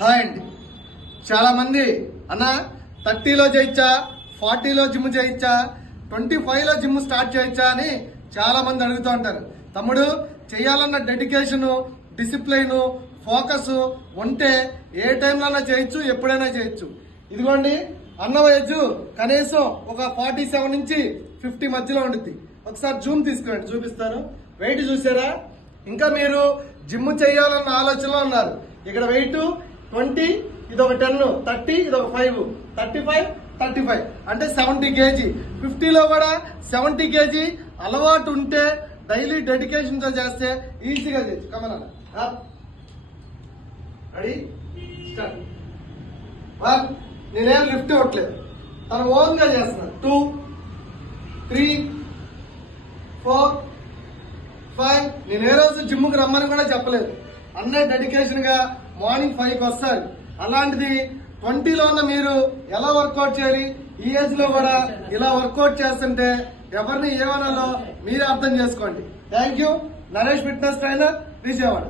Hi అండి. చాలా మంది అన్న 30లో చేయొచ్చా, 40లో జిమ్ చేయొచ్చా, 25లో జిమ్ స్టార్ట్ చేయొచ్చా అని చాలా మంది అడుగుతూ ఉంటారు. తమ్ముడు, చేయాలన్న డెడికేషన్, డిసిప్లైన్, ఫోకస్ ఉంటే ఏ టైంలో చేయొచ్చు, ఎప్పుడైనా చేయొచ్చు. ఇదిగోండి, అన్న వయసు కనీసం ఒక 47 నుంచి 50 మధ్యలో ఉంటుంది. ఒకసారి జూమ్ తీసుకురండి, చూపిస్తాను. వెయిట్ చూసారా? ఇంకా మీరు జిమ్ చేయాలన్న ఆలోచనలో ఉన్నారు. ఇక్కడ వెయిట్ 20, ఇది ఒక 10, 30, ఇది ఒక 5, 35 అంటే 70 kg. 50లో కూడా 70 kg అలవాటు ఉంటే డైలీ డెడికేషన్ తో చేస్తే ఈజీగా చేయొచ్చు. Come on ready, start. 1, నేనేం లిఫ్ట్ ఇవ్వట్లేదు, తను ఓన్ గా చేస్తున్నాను. 2, 3, 4, 5. నేను ఏ రోజు జిమ్కి రమ్మని కూడా చెప్పలేదు. అన్నీ డెడికేషన్ గా మార్నింగ్ 5కి వస్తారు. అలాంటిది 20లో ఉన్న మీరు ఎలా వర్కౌట్ చేయాలి, ఈ ఏజ్ లో కూడా ఇలా వర్కౌట్ చేస్తుంటే ఎవరిని ఏమనాలో మీరే అర్థం చేసుకోండి. Thank you. Naresh fitness trainer, Vijayawada.